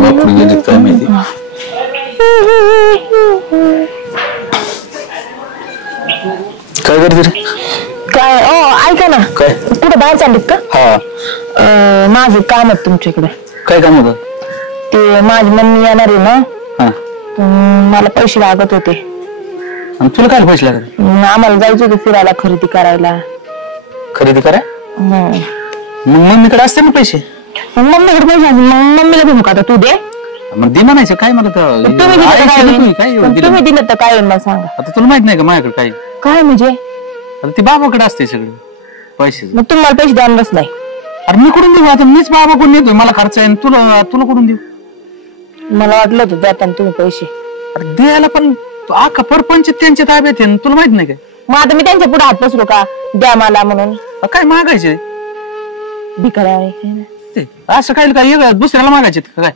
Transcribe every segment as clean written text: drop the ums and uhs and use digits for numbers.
बापून गेलेत काय माहिती. काय करते रे? काय ऐका ना. काय कुठे बाहेर चाललीत का? हा माझं काम आहे तुमच्याकडे. काय काम होतं? ते माझी मम्मी येणार आहे ना. हा मला पैसे लागत होते. आणि तुला काय पैसे लागत? आम्हाला जायचं होतं फिरायला, खरेदी करायला. खरेदी करा. मग मम्मीकडे असते ना पैसे? मम्मीकडे पैसे मग मम्मीला देऊ का आता? तू दे. मग दे म्हणायचं काय मला तुम्ही दिलं तर काय मला सांगा. आता तुला माहित नाही का माझ्याकडे काय काय म्हणजे? आता ती बाबाकडे असते सगळे पैसे. मग तुम्हाला पैसे द्यायलाच नाही? अरे मी कुठून देऊ? आता मीच बाबा कोण येतोय, मला खर्च आहे. तुला तुला कुठून देऊ? मला वाटलं होतं द्या तुम्ही पैसे. अरे द्यायला पण आखा परपंच त्यांच्या ताब्यात आहे, तुला माहित नाही काय? मग आता मी त्यांच्या पुढे हात पसरू का द्या मला म्हणून? काय मागायचे? भिकारी आहे असं काय दुसऱ्याला मागायचे काय?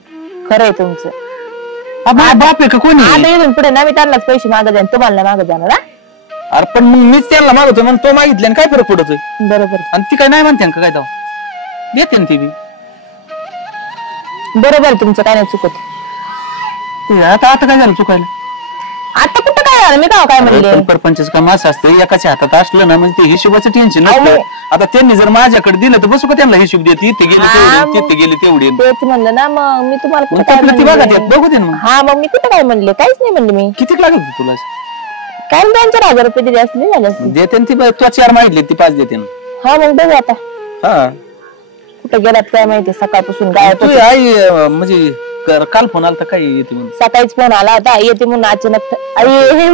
खरंय तुमचं. बाप आहे का कोणी? आता येऊन पुढे ना मी त्यांनाच पैसे मागत जाईन, तुम्हाला नाही मागत जाणार. अरे पण मग मीच त्यांना मागवतोय म्हणून तो मागितले काय फरक पडतोय? बरोबर. आणि ती काय नाही म्हणते का काय तेव्हा देते ना ती बी. बरोबर तुमचं काय नाही चुकत. आता आता काय झालं चुकायला? आता कुठं काय झालं? मी काय म्हणले? परपंच काम असं असतं, एकाच्या हातात असलं ना म्हणजे ते हिशोबाचं टेन्शन नसतं. आता त्यांनी जर माझ्याकडे दिलं तर बसू का त्यांना हिशोब देते, इथे गेले तेवढे तिथे गेले तेवढे. तेच म्हणलं ना. मग मी तुम्हाला बघू दे ना. हा मग मी कुठं काय म्हणले? काहीच नाही म्हणले मी. किती लागत तुला? काय 2,000 रुपये दिले असले झाले असते. देते ती तो 4 मागितले ती 5 देते ना. हा मग बघू आता. हा कुठं गेलात काय माहिती, सकाळपासून गायब. तू आई म्हणजे काल फोन आला काय येते म्हणून? सकाळीच फोन आला होता येते म्हणून. अचानक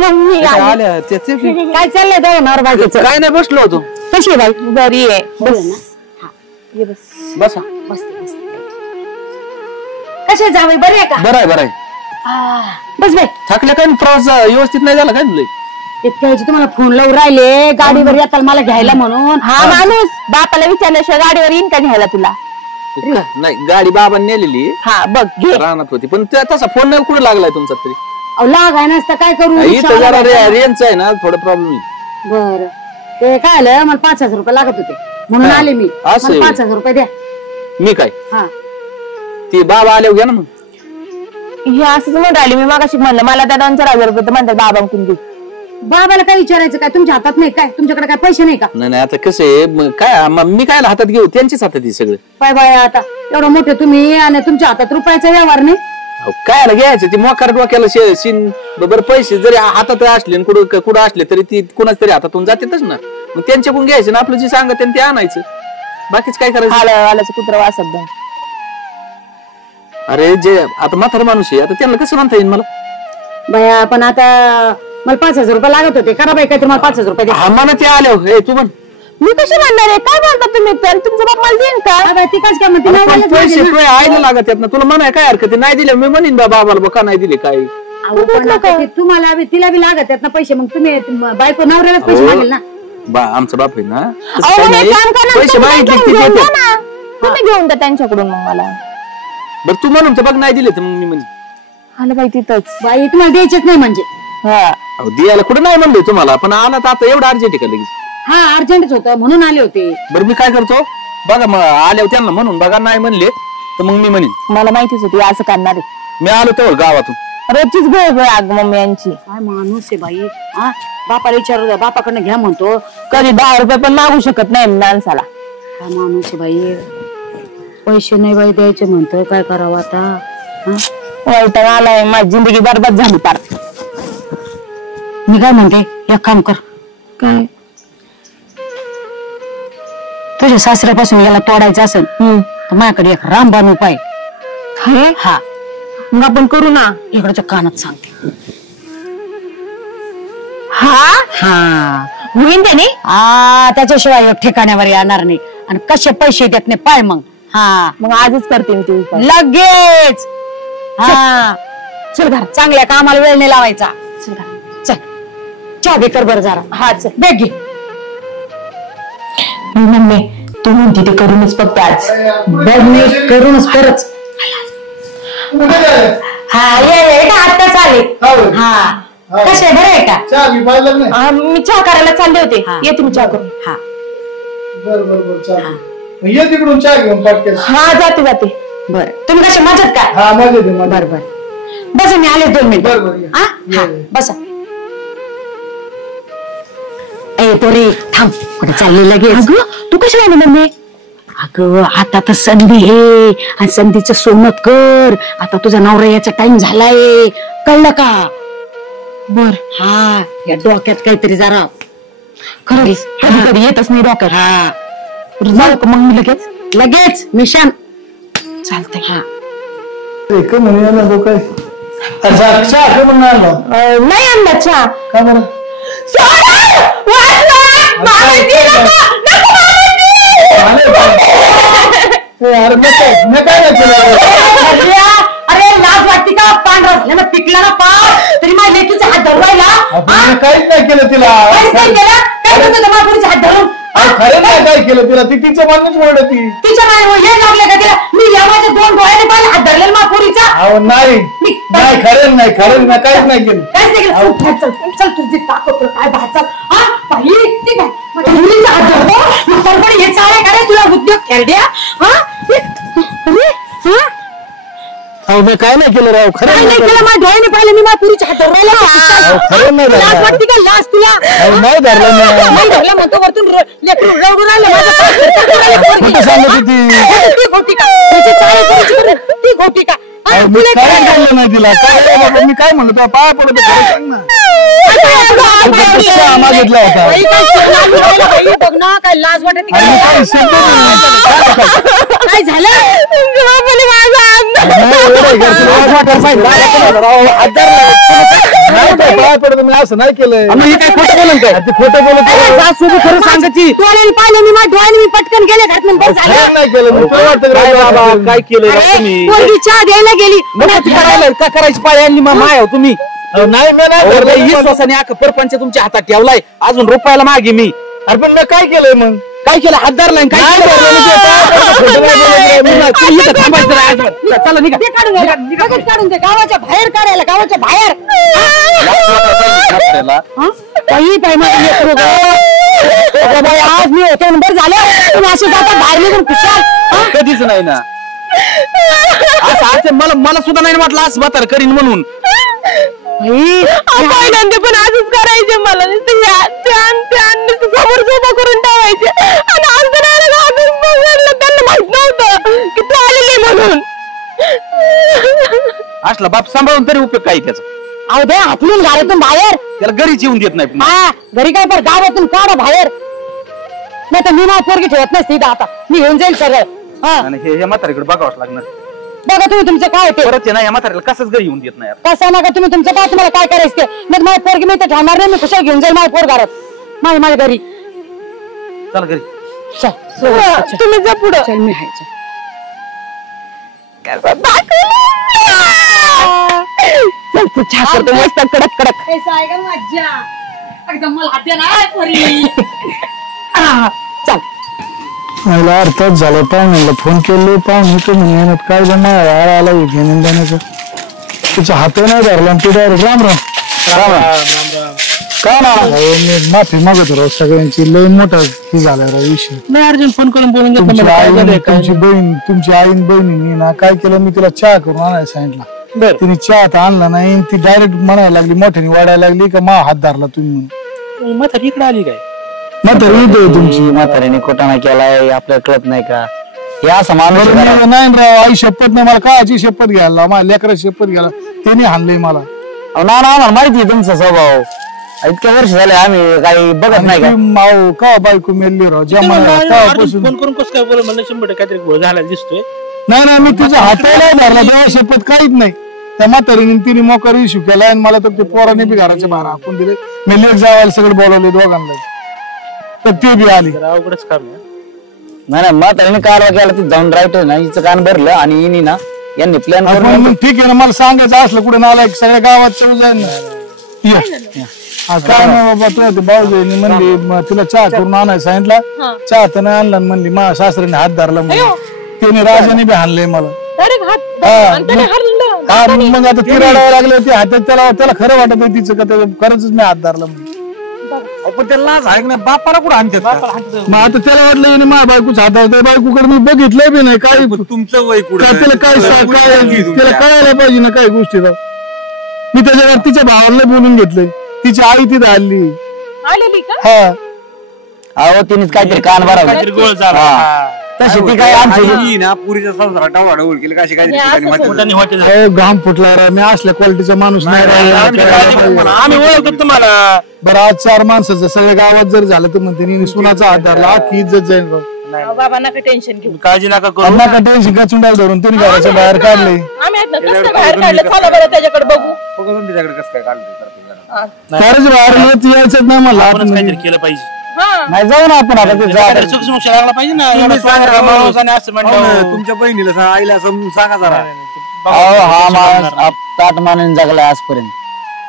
मम्मी आल्या त्याचे काय चाललंय दोघांवर बाकीचं? काय नाही बसलो होतो. कशी बाई? बरी आहे. बसा. कसे जावे? बरे आहे का? बरं आहे बरं आहे. बस बाई. थकले काय? प्रवास व्यवस्थित नाही झाला काय तुला? त्याची तुम्हाला फोन लावून राहिले गाडीवर येताल मला घ्यायला म्हणून. हा माणूस बापाला विचारल्याशिवाय गाडीवर येईन का घ्यायला तुला? नाही गाडी बाबांनी नेलेली. हा बघ घे. रानात होती पण तसा फोन नाही कुठे लागलाय तुमचा तरी? लागाय नसता काय करू? इथं जरा रेंज आहे ना थोडा प्रॉब्लेम आहे. बरं ते काय आलं, मला 5,000 रुपये लागत होते म्हणून आले मी. 5,000 रुपये द्या. मी काय? हा ती बाबा आले घ्या ना. मग हे असंच म्हणून राहिले मी मागाशी म्हणलं मला त्या 2,000 रुपये तर म्हणतात बाबांकडून दे. बाबाला काय विचारायचं? काय तुमच्या हातात नाही काय? तुमच्याकडे काय पैसे नाही का? नाही आता कसं आहे काय मी काय हातात घेऊ? त्यांच्याच हातात सगळं. पाय बाय आता एवढं मोठे तुम्ही आणि तुमच्या हातात रुपयाचा व्यवहार नाही. काय घ्यायचं ती मोकार डोक्याला शिन. बरोबर पैसे जरी हातात असले कुठं असले तरी ती कुणाच तरी हातातून जातेच ना. मग त्यांच्याकडून घ्यायचं ना, आपलं जे सांगत ते आणायचं. बाकीच काय करायचं? आल्याचं कुत्र वासत. अरे जे आता म्हातारा माणूस आहे आता त्यांना कसं म्हणता येईल मला? बया पण आता मला 5,000 रुपये लागत होते. करा बाई काय तुम्हाला 5,000 रुपये द्या. हा म्हणा ते आले हो. तू म्हण. मी कशी म्हणणार आहे? काय बोलता तुम्ही? तुमचं बाप मला देईन का? ती काय म्हणते पैसे आईला लागत आहेत ना. तुला म्हणाय काय हरकत? नाही दिले मी म्हणेन बाबाला बघा नाही दिले काय. तुम्हाला तिला बी लागत आहेत ना पैसे. मग तुम्ही बायको नवऱ्यालाच पैसे मागेल ना. आमचा बाप आहे ना. पैसे मागितले तुम्ही घेऊन द्या त्यांच्याकडून. मग मला बरं तू म्हणून तर बघ नाही दिले तर मग मी म्हणजे आलं बाई तिथंच. बाई तुम्हाला द्यायचेच नाही म्हणजे? हा द्यायला कुठे नाही म्हणलोय तुम्हाला, पण आला तर आता एवढं अर्जंट आहे का लगेच? हा अर्जंटच होतं म्हणून आले होते. बरं मी काय करतो बघा मग आल्यावर त्यांना म्हणून बघा नाही म्हणले तर मग मी म्हणेन. मला माहितीच होती असं करणार आहे. मी आलो तर गावातून रोजचीच भेळ मम्मी यांची. काय माणूस आहे बाई. हा बापाला विचारू द्या, बापाकडनं घ्या म्हणतो. कधी 10 रुपये पण मागू शकत नाही माणसाला. काय माणूस आहे बाई. पैसे नाही बाई द्यायचे म्हणतो. काय करावं आता? वैताग आलाय. माझी जिंदगी बरबाद झाली पार. मी काय म्हणते एक काम कर. काय? तुझ्या सासऱ्यापासून याला तोडायचं असेल तर माझ्याकडे एक रामबाण उपाय. हा मग आपण करू ना. इकडच्या कानात सांगते. हा होईन त्याने. त्याच्याशिवाय एक ठिकाण्यावर येणार नाही. आणि कसे पैसे देत नाही पाय. मग हा मग आजच करते मी ते उपाय लगेच. हा चल घर. चांगल्या कामाला वेळ नाही लावायचा. चल घर चल. चहा बी कर बरं जरा. हा चल बेग घे. मम्मी तू म्हणते ते करूनच फक्त आज. बघ मी करूनच परत. हा ये का आत्ताच आले. हा कसे बरं आहे का? मी चहा करायला चालले होते. येते मी चहा करून. हा ये तिकडून चहा घेऊन पाटकेस. हा जाते जाते. बर तुम्ही कशा मजेत काय? हा मजा दे मजा. बर बर बसा मी आले 2 मिनिट. बरं, ये. हा ये, हा, ये. बसा. ए पोरी थांब कुठे चालली लगेच? अगं तू कशी आली मम्मी? अगं आता तर संधी आहे आणि संधीचं सोनं कर. आता तुझा नवरा याचा टाइम झालाय कळलं का? बर हा या डोक्यात काहीतरी जरा खरंच कधी कधी येतच नाही डोक्यात. हा जाऊ का मग मी लगेच लगेच मिशन चालतंय. हा एक म्हणे ना तो काय चहा का म्हणून आणला नाही आणला चहा. का बरं अरे मी काय नाही केलं. अरे लाज वाटते का? पांढरा पिकला ना पाच तरी माझ्या लेकीचा हात धरवायला. आपण काहीच नाही केलं तिला. काहीच नाही केलं. काय करतो महापुरीचा हात धरून? खरं नाही काय केलं तिला. ती तिचं मानच ओरडती. तिच्या नाही हे लागले का तिला? मी या माझ्या 2 डोळ्याने पाहिलं हात धरलेला महापुरीचा. अहो नाही नाही खरं नाही काहीच नाही केलं. काहीच नाही केलं. चल चल तुझी ताकद काय भाचा. हा बाई ती काय माझ्या मुलीचा हात धरतो. म्हातारपणी हे चालाय का रे तुला उद्योग खेळड्या? हा हा अहो मी काय नाही केलं राव. खरं काय नाही केलं. माझ्या डोळ्याने पाहिलं मी महापुरीच्या हात धरवायला. खरं नाही लाज धरलं. वाटते का? लाज तुला? नाही धरलं नाही. नाही धरलं म्हणतो वरतून लेकरू रडून राहिलं माझं. कुठं सांगत होती. ती घोटी का? तिची चाळी करायची करून ती घोटी का? हा, अहो, मी तुला काय काय केलं नाही तिला. काय रे बाबा मी काय म्हणलो तुला पाया पडत होतो. खरं सांग ना. तू फक्त चहा मागितला होता. बाई, काय शिकला राहिला बाई, बघ ना काय लाज वाटत आणि मी काही शब्द नाही. काय झालं? पाया पडत मी असं नाही केलंय. हे काय खोटं बोलून काय? ते खोटं बोलत आहे. सासू बी खरं सांगायची. डोळ्याने पाहिलं मी माझ्या डोळ्याने मी पटकन गेले घरात बस झालं. खरं नाही केलं. मग तुला वाटतं काय का बाबा राव काय केलं राव अरे, तुम्ही? पोरगी चहा द्यायला गेली. मग ती करायला का करायची पाळी आणली माय हो तुम्ही? अहो, नाही मी नाही अहो, धरलं. लई विश्वासाने अख्खं परपंच तुमच्या हातात ठेवलाय. अजून रुपयाला मागे मी अरे पण मी काय केलंय मग. काय केलं? हात धरलाय काय नाही केलं? धरलं मी ते. खोटं नाही बोलत रे. मी नाही. तुम्ही इथं थांबायचं नाही अजून. चला निघा. ते काढून घ्या. लगेच काढून दे. गावाच्या बाहेर काढायला गावाच्या बाहेर. त्याला. काही काय माझं लेकरू गं. अगं बाई, आज मी होतो नंबर झालं तुम्ही असे जाता बाहेर निघून खुशाल. हा? कधीच नाही ना असं आज मला सुद्धा नाही वाटलं असं म्हातार करीन म्हणून. पहिल्यांदा पण असंच करायचे मला. समोर झोपा करून ठेवायचे आणि आज त्यांना माहित नव्हतं की तू आलेली म्हणून. असला बाप सांभाळून तरी उपयोग काही त्याचा. अहो दे हातून घरातून बाहेर. त्याला घरीच येऊन देत नाही. हा घरी काय पर गावातून काढा बाहेर. नाही तर मी माझी पोरगी ठेवत नसती इथं आता. मी घेऊन जाईल सरळ. हा आणि हे म्हातारीकडे बघावंच लागणार. बघा तुम्ही तुमचं काय ते. परत आहे ना या म्हातारीला कसंच घरी येऊन देत नाही. कसं नका तुम्ही तुमचं काय तुम्हाला काय करायचं ते. मग माझी पोरगी मी तर ठेवणार नाही. मी कुशल घेऊन जाईल माझ्या पोर घरात माझ्या घरी. चल घरी. चल तुम्ही जा पुढं. चल मी हायचं. चल तू चहा करतो मस्त कडक कडक. एकदम मला चल मला अर्थात झालं. पाहुण्याला फोन केलो. पाहुणे तो म्हणत काय जमा आला घेऊन जाण्याचं. तुझा हात नाही धरला आणि तू डायरेक्ट राम राम का ना. मी माफी मागत राव सगळ्यांची. लय मोठा हे झाला राव विषय. नाही अर्जुन फोन करून बोलून घेतलं तुमची मला काय आई झालंय, काय तुमची बहीण तुमची आईन बहिणीने ना काय केलं. मी तिला चहा करून आणायला सांगितलं. बरं. तिने चहा तर आणला नाही. ती डायरेक्ट म्हणायला लागली मोठ्याने वाढायला लागली का मा हात धरला तुम्ही म्हणून. म्हातारी इकडे आली काय? म्हातारी इथं तुमची म्हाताऱ्याने खोटाणा केलाय आपल्याला कळत नाही का? हे असं माणूस बरं, मी नाही राव आई शपथ नाही. मला कायची शपथ घ्यायला. माझ्या लेकराची शपथ घ्यायला त्याने हाणलंय मला. ना आम्हाला माहिती आहे तुमचा स्वभाव. इतक्या वर्ष झाले आम्ही काही बघत नाही का? माऊ का बायको मेली राव जेव्हापासून. फोन करून कसं काय बोल म्हणलं 100% काहीतरी घोळ झाला दिसतोय. नाही मी तुझ्या हाताला धरला तेव्हा शपथ काहीच नाही. त्या म्हातारीने तिने मोकार इशू केला आणि मला तर ते पोराने बी घराच्या बाहेर हाकून दिले. मी लेक जावायला सगळं बोलवले दोघांना. तर ते बी आली. अवघडच काम आहे. नाही म्हाताऱ्याने कारवा केला ते जाऊन राहतोय ना हिचं कान भरलं आणि इनी ना यांनी प्लॅन आपण करून मग ठीक आहे ना. मला सांगायचं असलं कुठे नाला सगळ्या गावात चढू जाईल ना. काय नाही बाबा तुला ते भाऊजीने म्हणली तिला चहा करून आणायला सांगितलं. चहा तर नाही आणला म्हणली मा सासऱ्याने हात धरला म्हणून. त्याने राजाने बी हाणलंय मला. मग आता ती रडायला लागली होती हातात. त्याला खरं वाटत तिचं का खरंच मी हात धरला म्हणून. पण त्याला लाज आहे ना, बापाला कुठं आणतात का? मग आता त्याला वाटलं याने माझ्या बायकोच्या हातात बायकोकडे मी बघितलंय बी नाही काय पण तुमचं वय कुठं? त्याला त्याला कळायला पाहिजे ना काही गोष्टी मी त्याच्यावर तिच्या भावाला बोलून घेतलंय तिची आई तिथं आली आलेली का? हा अहो तिनेच काहीतरी कान भरावं तशी ती काय आमची ना पुरीच्या संसारात डावडावळ केली कशी काय अहो, घाम फुटला रा मी असल्या क्वालिटीचा माणूस नाही राहिला. आम्ही ओळखतो तुम्हाला. बरं आज 4 माणसाचं सगळ्या गावात जर झालं तर म्हणते नी सुनाचा हात धरला अख्खी इज्जत जाईल राव. अहो, बाबा नका टेन्शन घेऊ. काळजी नका करू. नका टेन्शन का चुंडाल धरून तिने घराच्या बाहेर काढले आम्ही आहेत ना, कसं काय बाहेर काढलं? चला बरं त्याच्याकडे बघू. तिच्याकडे कसं काय काढलं? घराच्या बाहेर यायचं नाही मला काहीतरी केलं पाहिजे. हा नाही जाऊ ना आपण आता ते जा. सुखसुख लागला पाहिजे ना. एवढं सांगा माणसाने असं म्हणलं. तुमच्या बहिणीला सांगा, आईला समजून सांगा जरा. अहो, हा माणूस ताट मानून जगलाय आजपर्यंत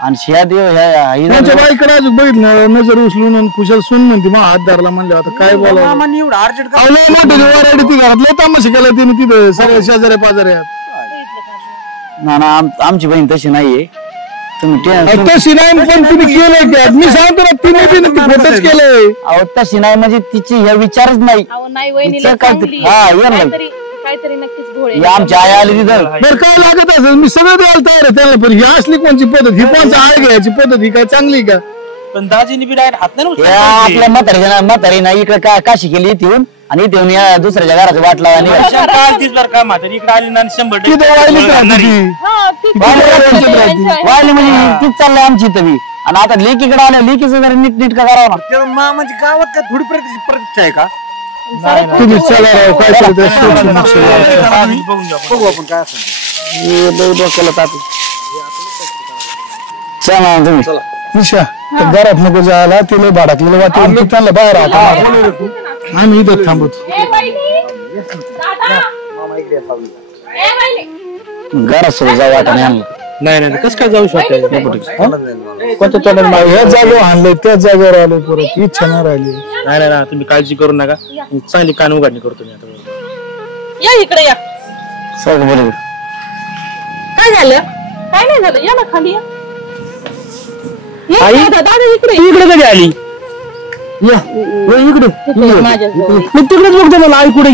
आणि ह्या त्यांच्या बाईकडे अजून बघितलं नजर उचलून आणि कुशल सून म्हणते मग हात धरला म्हणले आता काय बोलावं मामांनी एवढं अर्जंट का? मोठे वराडी ती घरातलं तमाशा केला तिने तिथं सगळ्या शेजाऱ्या पाजाऱ्यात ना आमची बहीण तशी नाहीये तुम्ही तशी नाही पण तिने केलंय त्या मी सांगतो ना तिने बी फोटोच केलंय अहो तशी नाही म्हणजे तिची हे विचारच नाही अहो नाही वहिनीला तिचं काहीतरी- चांगली. हा, ये ना. काहीतरी नक्कीच घोळे. ही आमची आई आली तिथं बरं काय लागत असेल मी सगळं द्यायला तयार आहे त्याला पण ही असली कोणची पद्धत ही कोणचा आहे घ्यायची पद्धत ही काय चांगली का पण दाजीनी बी डायरेक्ट हात नाही या आपल्या म्हातारीनं इकडे काशी केली इथे येऊन आणि इथे येऊन या दुसऱ्याच्या घराचं वाट लावा आणि का म्हातारी इकडे आली ना 100 तिथे वाहिलीच राहते ती. हा, ती वाहिली म्हणजे तीच चाललंय आमची इथं बी आणि आता लेकीकडे आलं लेकीचं जरा नीट का करावं ना मामाची गावात काय थोडी प्रतिष्ठा आहे का? तुम्ही चला राव काय करताय? सोडून नका. बघू आपण काय असेल. डोक्याला ताप चला तुम्ही निशा त्या घरात नको जायला तिला भाडकलेलं वाटून तू त्यांना बाहेर आता आम्ही इथं थांबतो ए वहिनी, दादा. ए वहिनी. घरात सुद्धा जाऊ वाटा नाही आणलं नाही कसं काय जाऊ शकतो? कोणत्या तोंडाला ह्या जागेवर आणले त्याच जागेवर आले परत इच्छा नाही राहिली नाही तुम्ही काळजी करू नका. चांगली कान उघडणी करतो मी आता. या इकडे या. सगळं बरोबर काय झालं? काय नाही झालं, या ना खाली या. आई? दादा इकडे इकडे कधी आली? इकडे माझ्याजवळ. मी तिकडेच बघतो मला आई कुठे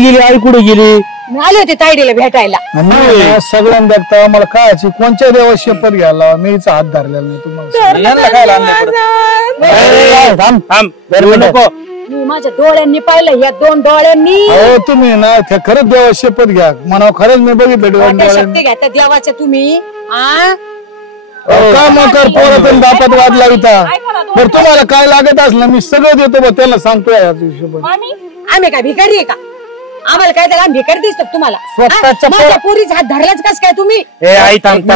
गेली. मी आले होते तायडीला भेटायला. आणि सगळ्यांना बघता मला काय कोणत्या देवा शपथ घ्यायला मी हिचा हात धरलेला नाही तुम्हाला नको मी माझ्या डोळ्यांनी पाहिलं या 2 डोळ्यांनी हो तुम्ही ना त्या खरंच देवा शपथ घ्या म्हणावं खरंच मी बघितलं डोळ्यांनी शक्ती घेता देवाच्या तुम्ही काय मग कर पोरात बापात वाद लाविता बरं तुम्हाला काय लागत असलं मी सगळं देतो बघ त्याला सांगतोय आम्ही काय भिकारी आहे का? आम्हाला काय त्याला भिकारी दिसतो तुम्हाला स्वतःच्या माझ्या पोरीचा हात धरलाच कस काय तुम्ही? ए आई थांब तुझ्या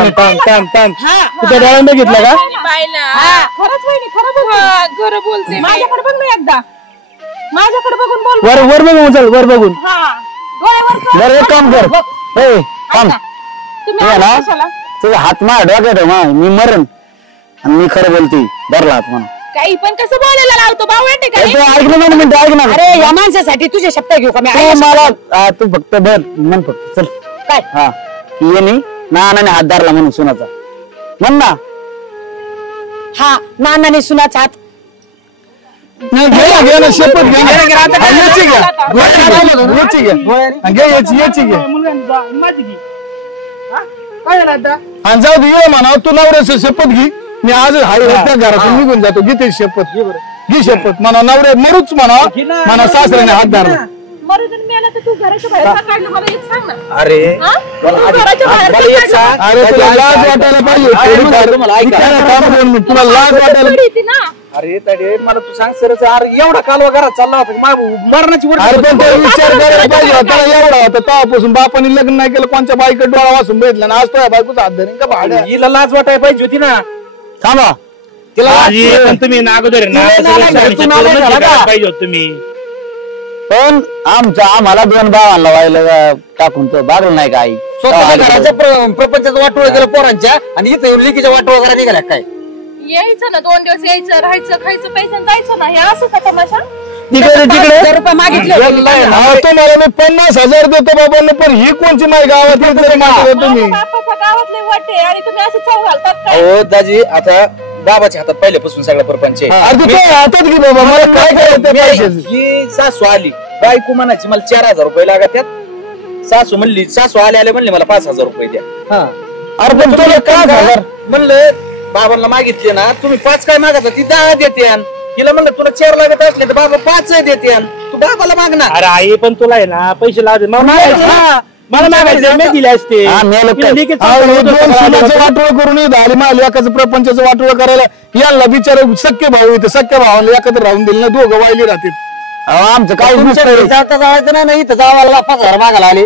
डोळ्यात बघितलं का? खरंच वहिनी खरं बोलते. माझ्याकडे बघ ना एकदा. माझ्याकडे बघून बोल. वर बघून चल वर बघून. हा डोळ्यावर कर. बरं एक काम कर ए थांब तुम्ही ये ना. आले कशाला? तुझा हात माझ्या डोक्यात आहे, मी मरण आणि मी खरं बोलते धरला हात म्हणून काही पण कसं बोलायला लावतो बावळटे ए, तू ऐक ना 2 मिनिटं ऐक ना अरे या माणसासाठी तुझे शब्द घेऊ का मी? तू मला तू फक्त बर म्हण फक्त चल काय? हा ये नानाने हात धरला म्हणून सुनाचा म्हण ना हा नानाने सुनाचा हात घ्या ना शपथ घ्या याची घ्या याची घ्या आणि जाऊ दे ये म्हणा तू नवऱ्याचं शपथ घे मी आज त्या घरातून निघून जातो घे ते शपथ घे शपथ म्हणा नवऱ्या मरूच म्हणा सासऱ्याने हात धरला मरुदून मेला तर तू घराच्या बाहेर का काढलं मला एक सांग ना. अरे हा? तू घराच्या बाहेर का काढलं? अरे तुला लाज वाटायला पाहिजे तुला लाज वाटायला पडी होती ना. अरे ताडे मला तू सांग सरच अरे एवढा कालवा घरात चालला होता मरणाची अरे पण तो विचार करायला पाहिजे होता एवढा होता तेव्हापासून बापाने लग्न नाही केलं कोणत्या बाईकडे डोळा वाचून बघितला ना आज तो बायकोचा हात धरेन का भाड्या हिला लाज वाटायला पाहिजे होती ना. थांबा तिला तुम्ही अगोदर पाहिजे होत तुम्ही. पण आम्हाला 2 भावांना व्हायला टाकून तो बागलं नाही का आई स्वतः घराच्या प्रपंचाचं वाटोळ केलं पोरांच्या आणि इथे येऊन लेकीच्या वाटोळ घरा निघाल्या काय? यायचं ना 2 दिवस यायचं राहायचं खायचं पैसे जायचं ना. हे असं का तमाशा? रुपये मागितले तुम्हाला मी 50,000 देतो बाबांना पण ही कोणची माय गावात येत तरी मागितलं तुम्ही बापाच्या गावातले वाटे आणि तुम्ही असे चव घालतात काय? हो दाजी आता बाबाच्या हातात पहिल्यापासून सगळा परपंच आहे. अरे तू काय हातात घे बाबा, मला काय करायचं पैशाचं? ही सासू आली, बायको म्हणायची मला 4,000 रुपये लागत त्यात. सासू आले म्हणले मला 5,000 रुपये द्या. अरे पण तुला काय झालं? म्हणलं बाबांना मागितले ना, तुम्ही 5 काय मागता ती 10 देते. तिला म्हणलं तुला 4 लागत असले तर बाबा 5 देते, तू बाबाला मागणार. अरे आई पण तुला आहे ना पैसे लागले मला मागायचे मी दिले असते. वाटोळ करून आली माझ्या एकाच प्रपंचाचं वाटोळ करायला. यांना बिचार सख्य भाऊ येते, सख्य भावाला एकत्र राहून दिले ना, दोघं वायली राहतील. आमचं काही जायचं नाही, इथं जावायला 5,000 मागायला आले.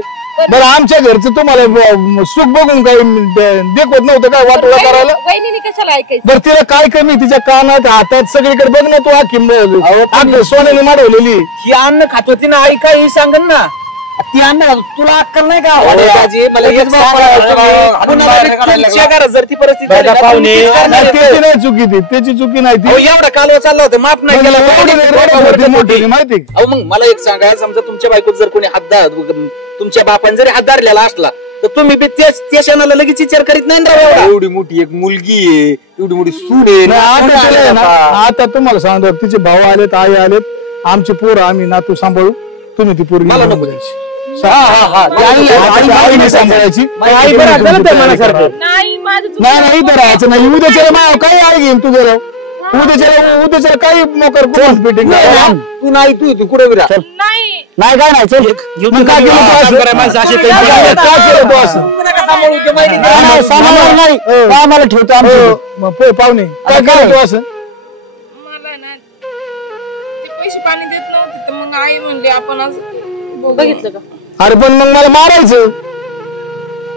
बरं आमच्या घरचं तुम्हाला सुख बघून काही देखवत नव्हतं काय वाटोळ करायला? वहिनीने कशाला ऐकायचं? बरं तिला काय कमी, तिच्या कानात हातात सगळीकडे बघ ना, तू आखी सोन्याने माडवलेली. ही अन्न खात होती ना आई, काही सांगन ना ती अण्णा तुला अक्कल नाही का? जर ती परिस्थिती त्याची नाही चुकी ती, त्याची चुकी नाही ती. एवढा कालवा चालला होता, माफ नाही केला मोठी माहिती. अहो मग मला एक सांगा, समजा तुमच्या बायकोत जर कोणी तुमच्या बापाने जरी हात धरलेला असला तर तुम्ही त्या क्षणाला लगेच विचार करीत नाही ना. एवढी मोठी एक मुलगी आहे, एवढी मोठी सून आहे. आता तुम्हाला सांगतो, तिचे भाऊ आलेत, आई आलेत, आमची पोरं आम्ही नातू सांभाळू, तुम्ही ती पोरगी मला नको द्यायची. आईने सांभाळायची. नाही माझं नाही इथं राहायचं नाही. उद्याच्या काही आई घेईन तू जरा, उद्याच्या काही मोकर फिटिंग. तू नाही, तू कुठे विरा नाही नाही काय नाही चल. काय केलं तू असं? आम्हाला ठेवतो आमचं पाहुणे, काय केलं तू असं? मला ना ते पैसे पाणी देत नव्हते, तर मग आई म्हणली आपण असं बघितलं का? अरे पण मग मला मारायचं,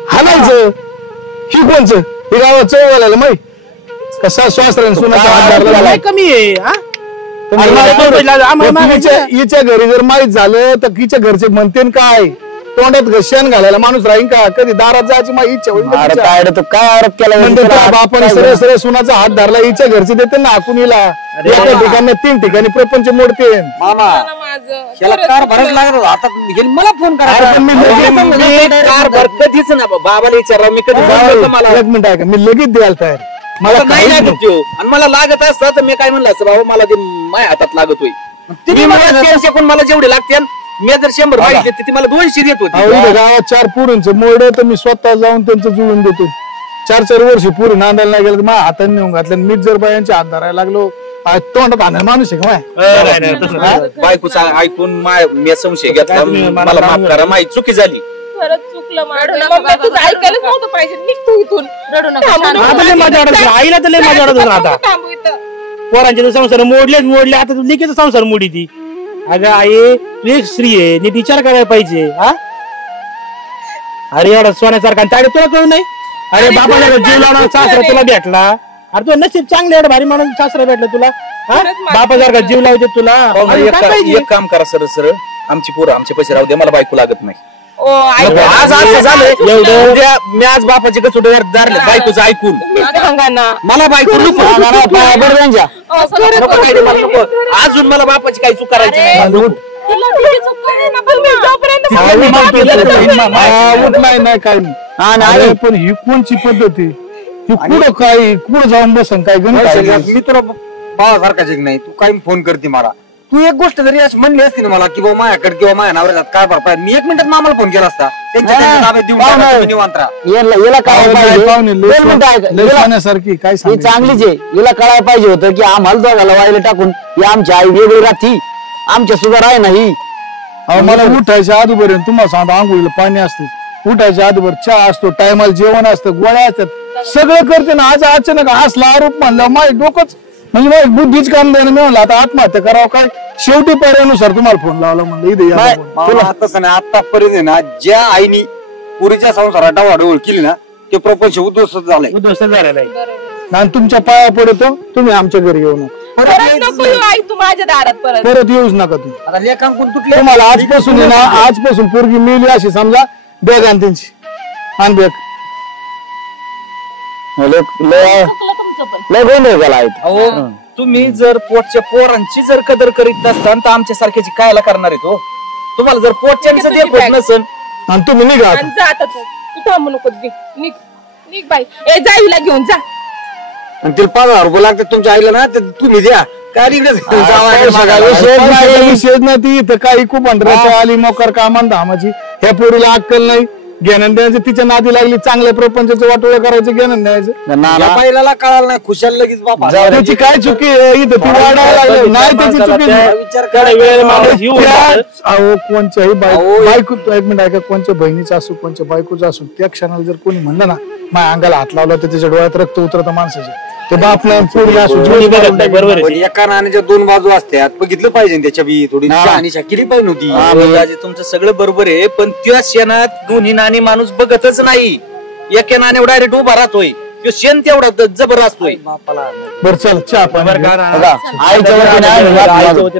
हाणायचं. ही कोणचं हे गावात चौघाला माहिती कसा स्वास्त्र सुनाचा हात धरला कमी आहे. हिच्या घरी जर माहीत झालं तर हिच्या घरचे म्हणते काय, तोंडात घशान घालायला माणूस राहीन का? कधी दारात जायची माझी इच्छा होईल. काय आरोप केला आपण सरळ सरळ सुनाचा हात धरला, हिच्या घरचे देते ना हाकून हिला. एका ठिकाणी 3 ठिकाणी प्रपंच मोडते. मामा याला कार भरायला लागत होता, आता मला फोन करा. कार भर कधीच ना बाबाला विचारला मी कधी मला. एक मिनिट ऐका, मी लगेच द्यायला तयार. मला नाही लागत त्यो, आणि मला लागत असता तर मी काय म्हणलं असतं, बाबा मला ते माझ्या हातात लागत होई. मला जेवढे लागते मी जर 100 मागितले तर ती मला 200 देत होती. गावात 4 पुरींचं मोड तर मी स्वतः जाऊन त्यांचं जुळून देतो. 4-4 वर्ष पुरी नांदायला नाही गेलं तर माझ्या हाताने नेऊन घातलं. मीच जर बायांच्या हात धरायला लागलो, तोंडात आणणार माणूस आहे का? बायकोचा ऐकून मी संशय घेतला, मला माफ करा, माझी चुकी झाली. खरंच चुकलं माझं, तुझं ऐकायलाच नव्हतं पाहिजे. निघतो इथून, रडू नका. आईला तर लय मजा वाटत होता. आता थांबू इथं. पोरांचे संसार मोडले, आता तू लिखीचा संसार मोडी ती. अगं आई तू एक स्त्री आहे, नीट विचार करायला पाहिजे. अरे एवढा सोन्यासारखा ताडे तुला कळू नाही. अरे बाबाला जीव लावणार सासरा तुला भेटला. अरे तू नशीब चांगले एवढं भारी म्हणून सासरा भेटला तुला. बापासारखा जीव लावते तुला. एक काम करा, सरळ सरळ आमची पोरं आमचे पैसे राहू द्या, मला बायको लागत नाही. आज मी आज बापाचे कसोटीवर धरले बायकोचं ऐकून. मला बायको अजून मला बापाची काही चूक करायची नाही. नाही काय नाही. पण ही कोणची पद्धती, ही कुठं काय कुठं जाऊन बसन काय मी तुला भावासारखाच एक नाही. तू काही फोन करते मला. तू एक गोष्ट जरी अशी म्हणली असती ना मला की बाबा माझ्याकडे किंवा माझ्या नवऱ्यात काय भरपाय, मी 1 मिनिटात मामाला फोन केला असता. सारखी काय चांगलीच आहे. हिला कळायला पाहिजे होतं की आम्हाला दोघाला वायला टाकून ही आमची आई वेगळी राहती, आमच्या सुगर आहे नाही. मला उठायच्या आधीपर्यंत तुम्हाला सांगतो, आंघोळीला पाणी असतं, उठायच्या आधीवर चहा असतो, टायमाला जेवण असतं, गोळ्या असतात, सगळं करते ना. आज अचानक असला आरोप म्हणला, माझं डोकंच म्हणजे बुद्धीच काम द्यायला मिळालं. आता आत्महत्या करावं काय? शेवटी पर्यानुसार तुम्हाला फोन लावला, म्हणलं तुला तसं नाही. आतापर्यंत ना ज्या आईनी पुरीच्या संसारात डावाडोळ केली ना, ते प्रपंच उद्ध्वस्त झालाय. आणि तुमच्या पाया पडतो, तुम्ही आमच्या घरी येऊ नका, तू माझ्या दारात परत येऊच नका तुम्ही. आता लेखांकून तुटले. तुम्हाला आजपासून आहे ना, आजपासून पोरगी मिळली अशी समजा, बॅग आण त्यांची, आण बॅग. तुम्ही जर पोटच्या पोरांची जर कदर करीत नसतान तर आमच्या सारख्याची कायला करणार आहे तो? तुम्हाला जर पोटच्या नसेल आणि तुम्ही निघा, तू थांबू नको, निघ बाई. ए जा, हिला घेऊन जा. आणि तिला 5,000 रुपये लागतात तुमच्या आईला ना, ते तुम्ही द्या काय विषय नाही ती इथं काही खूप अंतराच्या आली मोकर कामान धामाची, ह्या पोरीला अक्कल नाही, घेणं द्यायचं तिच्या नादी लागली, चांगल्या प्रपंचाचं वाटोळं करायचं, घेणं द्यायचं. पहिल्याला कळालं नाही, खुशाल लगेच बाबा त्याची काय चुकी आहे इथं ती वाढायला लागली नाही, त्याची चुकी अहो कोणच्याही बायको, एक मिनिट ऐका, कोणच्या बहिणीचं असू कोणच्या बायकोचं असू, त्या क्षणाला जर कोणी म्हणलं ना माझ्या अंगाला हात लावला तर त्याच्या डोळ्यात रक्त उतरतं माणसाचे, ते बापला पोरी असू. एका नाण्याच्या 2 बाजू असतात, बघितलं पाहिजे त्याच्या बी थोडी शहानिशा केली पाहिजे होती. तुमचं सगळं बरोबर आहे, पण त्या शेणात दोन्ही नाणे माणूस बघतच नाही, एका नाण्यावर डायरेक्ट उभा राहतोय, तो शेण तेवढा जबर असतोय. बरं चल चहा पाणी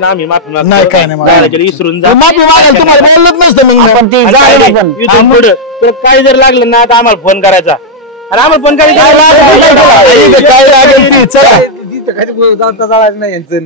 आम्ही माफी नाही, काय नाही विसरून जा. माफी मागायला तुम्हाला बोललंच नसतं मग. तुला काय जर लागलं ना तर आम्हाला फोन करायचा, आणि आम्हाला फोन करायचा काय लागेल ती, चला जाळायचं नाही यांचं.